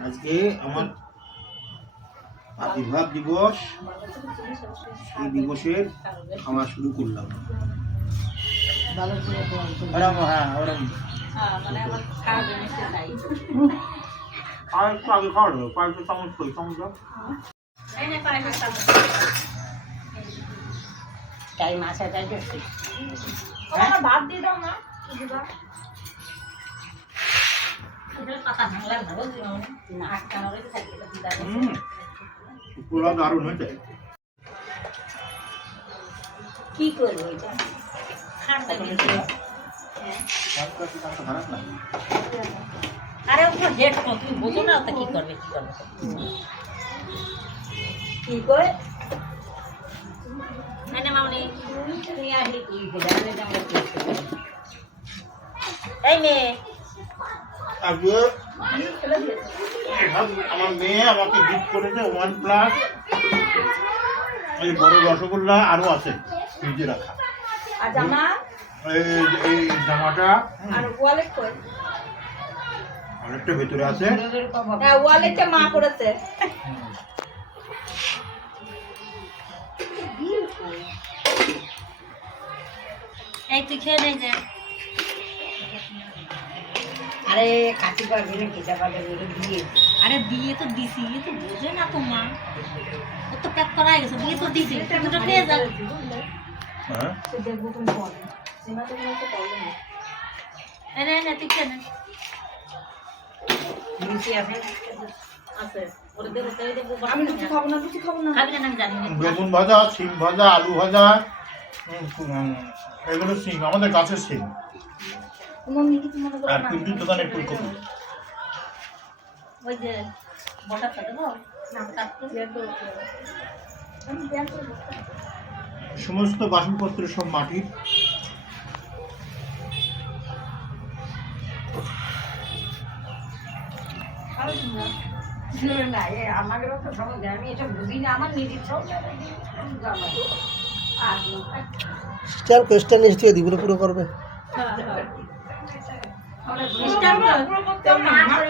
আজকে আমার আবির্ভাব দিবস এই দিবসের খাওয়া শুরু করলাম হ্যাঁ। টাইম আছে তাই ভাত দিয়ে দাও না দারুণ হয়েছে। কি করব এটা? আরে ডেট তুমি বোঝো না তো কি করবে কি করবে? কি করে? না না মামনি। তুমি আসলে কি জানলে যে আমরা কি করব? এই মেয়ে। আজকে আমার মেয়ে আমাকে গিফট করেছে ওয়ান প্লাস এই বড় রসগোল্লা আরও আছে ফ্রিজে রাখা। আর জামা? এই জামাটা আর ওয়ালেট কই? অনেকটা ভেতরে আছে। হ্যাঁ ওয়ালেটটা মা করেছে। এই তুই খেয়ে নেই যে। আরে কাটি পারবি না কেটে পারবি দিয়ে আরে দিয়ে তো দিছি এ তো বোঝে না তো মা। ও তো প্যাক করা গেছে দিয়ে তো দিছি দুটো খেয়ে যা হ্যাঁ? দেখব তুমি পরে সিমা তো কোনো প্রবলেম নেই এই নে। নে তুই খেয়ে নিচে আছে আছে ওরে দেবো তাই দেবো আমি কিছু খাব না কিছু খাব না। খাবি না আমি জানি না। বেগুন ভাজা সিম ভাজা আলু ভাজা এগুলো সিম আমাদের গাছের সিম মনে আর পিন্টুর দোকানের ফুলকপি ওই যে দেবো। সমস্ত বাসনপত্র সব মাটির। না। এ আমাদেরও তো সমস্যা আমি এটা বুঝি না আমার নিজের সমস্যা আর স্টার কোয়েশ্চেন নিশ্চয়ই দিগুলো পুরো করবে। আমরা পুরো করতে হবে না। আমার